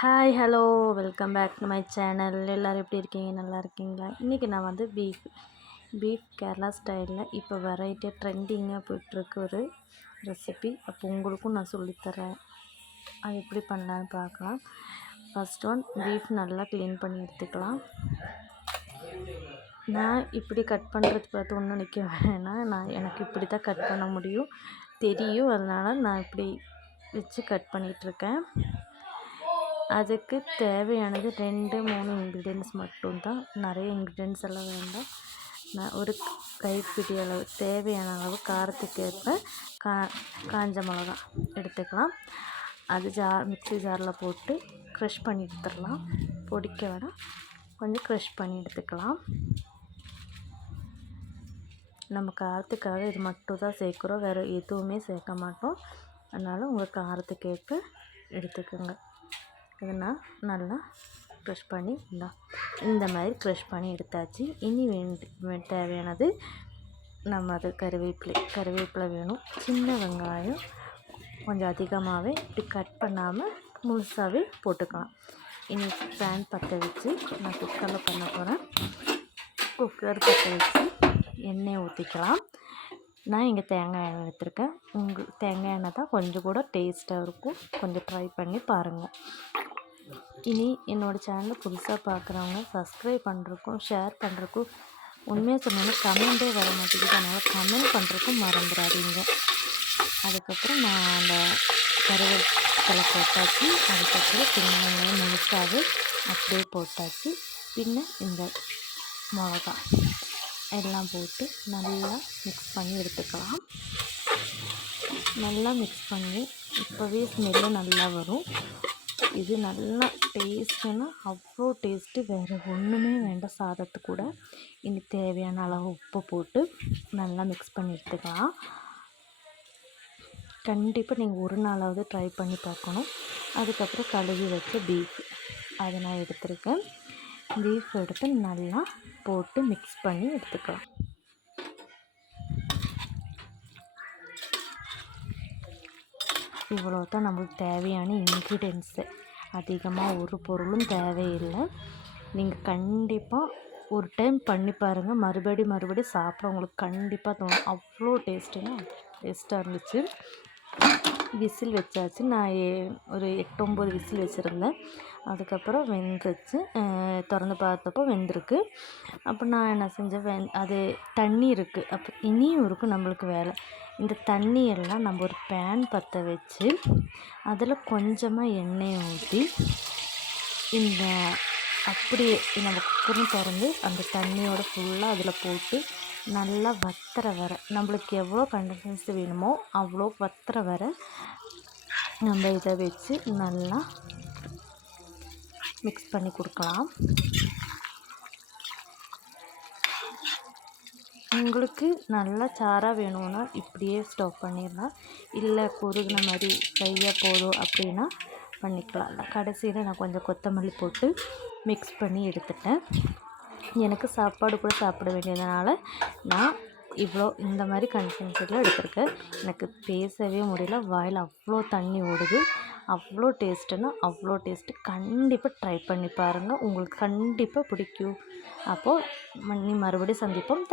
Hi hello welcome back to my channel. எல்லோரும் எப்படி இருக்கீங்க? நல்லா இருக்கீங்களா? இன்றைக்கி நான் வந்து பீஃப் கேரளா ஸ்டைலில் இப்போ வெரைட்டியாக ட்ரெண்டிங்காக போய்ட்டுருக்கு ஒரு ரெசிபி. அப்போ உங்களுக்கும் நான் சொல்லித்தரேன், அது எப்படி பண்ணலான்னு பார்க்கலாம். ஃபஸ்ட் ஒன், பீஃப் நல்லா க்ளீன் பண்ணி எடுத்துக்கலாம். நான் இப்படி கட் பண்ணுறது பார்த்து ஒன்றும் நிற்க வேணாம், எனக்கு இப்படி தான் கட் பண்ண முடியும் தெரியும், அதனால் நான் இப்படி வச்சு கட் பண்ணிகிட்ருக்கேன். அதுக்கு தேவையானது 2-3 இன்க்ரீடியன்ட்ஸ் மட்டும்தான், நிறைய இன்க்ரீடியன்ட்ஸ் எல்லாம் வேண்டாம். நான் ஒரு கைப்பிடி அளவு தேவையான அளவு காரத்துக்கு ஏற்ப காஞ்ச மிளகா எடுத்துக்கலாம். அது மிக்ஸி ஜாரில் போட்டு க்ரஷ் பண்ணி எடுத்துடலாம். பொடிக்க வேணாம், கொஞ்சம் க்ரஷ் பண்ணி எடுத்துக்கலாம். நம்ம காரத்துக்காக இது மட்டும் தான் சேர்க்குறோம், வேறு எதுவுமே சேர்க்க மாட்டோம். அதனால் உங்கள் காரத்துக்கு ஏற்ப எடுத்துக்கோங்க. இதை நான் நல்லா க்ரஷ் பண்ணி இந்த மாதிரி க்ரஷ் பண்ணி எடுத்தாச்சு. இனி தேவையானது நம்ம அது கருவேப்பிலை வேணும். சின்ன வெங்காயம் கொஞ்சம் அதிகமாகவே இப்படி கட் பண்ணாமல் முழுசாகவே போட்டுக்கலாம். இனி பேன் பற்ற வச்சு நான் குக்கரில் பண்ண போகிறேன். குக்கர் பற்ற வச்சு எண்ணெய் ஊற்றிக்கலாம். நான் இங்கே தேங்காய் எண்ணெய் எடுத்துருக்கேன். தேங்காய் எண்ணெய் தான் கொஞ்சம் கூட டேஸ்ட்டாக இருக்கும், கொஞ்சம் ட்ரை பண்ணி பாருங்கள். இனி என்னோடய சேனலை புதுசாக பார்க்குறவங்க சப்ஸ்கிரைப் பண்ணுறக்கும் ஷேர் பண்ணுறக்கும், உண்மையாக சொன்னோன்னா கமெண்ட்டே வர மாட்டேங்குது, அதனால் கமெண்ட் பண்ணுறக்கும் மறந்துடாதீங்க. அதுக்கப்புறம் நான் அந்த கருவேப்பிலை போட்டாச்சு. அதுக்கப்புறம் சின்ன முழுசாகவே அப்படியே போட்டாச்சு. பின்ன இந்த மிளகா எல்லாம் போட்டு நல்லா மிக்ஸ் பண்ணி எடுத்துக்கலாம். நல்லா மிக்ஸ் பண்ணி இப்போவே ஸ்மெல்லு நல்லா வரும். இது நல்லா டேஸ்ட்டுன்னா அவ்வளோ டேஸ்ட்டு, வேறு ஒன்றுமே வேண்டாம் சாதத்து கூட. இனி தேவையான அளவு உப்பு போட்டு நல்லா மிக்ஸ் பண்ணி எடுத்துக்கலாம். கண்டிப்பாக நீங்கள் ஒரு நாளாவது ட்ரை பண்ணி பார்க்கணும். அதுக்கப்புறம் கழுவி வச்ச பீஃப் அதை நான் எடுத்துருக்கேன். பீஃப் எடுத்து நல்லா போட்டு மிக்ஸ் பண்ணி எடுத்துக்கலாம். இவ்வளோ தான் நம்மளுக்கு தேவையான இன்க்ரீடியன்ஸு. அதிகமாக ஒரு பொருளும் தேவையில்லை. நீங்கள் கண்டிப்பாக ஒரு டைம் பண்ணி பாருங்கள், மறுபடியும் சாப்பிட உங்களுக்கு கண்டிப்பாக தோணும். அவ்வளோ டேஸ்ட்டாக இருந்துச்சு. விசில் வச்சாச்சு. நான் ஒரு 8-9 விசில் வச்சுருந்தேன். அதுக்கப்புறம் வெந்துருச்சு. திறந்து பார்த்தப்போ வெந்திருக்கு. அப்போ நான் என்ன செஞ்சேன், அது தண்ணி இருக்குது, அப்போ இனியும் இருக்குது நம்மளுக்கு வேலை. இந்த தண்ணியெல்லாம் நம்ம ஒரு பேன் பற்ற வச்சு அதில் கொஞ்சமாக எண்ணெயை ஊற்றி இந்த அப்படியே நம்ம குக்கரும் திறந்து அந்த தண்ணியோட ஃபுல்லாக அதில் போட்டு நல்லா வத்துற வர, நம்மளுக்கு எவ்வளோ கன்சிஸ்டன்சி வேணுமோ அவ்வளோ வத்துற வர நம்ம இதை வச்சு நல்லா மிக்ஸ் பண்ணி கொடுக்கலாம். உங்களுக்கு நல்லா சாராக வேணும்னா இப்படியே ஸ்டவ் பண்ணிடலாம். இல்லை குறுகின மாதிரி ஃப்ரையாக போதும் அப்படின்னா பண்ணிக்கலாம். கடைசியில் நான் கொஞ்சம் கொத்தமல்லி போட்டு மிக்ஸ் பண்ணி எடுத்துட்டேன். எனக்கு சாப்பாடு கூட சாப்பிட வேண்டியதுனால நான் இந்த மாதிரி கன்சிஸ்டன்சியில் எடுத்துருக்கேன். எனக்கு பேசவே முடியல, வாயில் அவ்வளோ தண்ணி ஓடுது. அவ்வளோ டேஸ்ட்டுன்னா அவ்வளோ டேஸ்ட்டு. கண்டிப்பாக ட்ரை பண்ணி பாருங்கள், உங்களுக்கு கண்டிப்பாக பிடிக்கும். அப்போது மறுபடியும் சந்திப்போம்.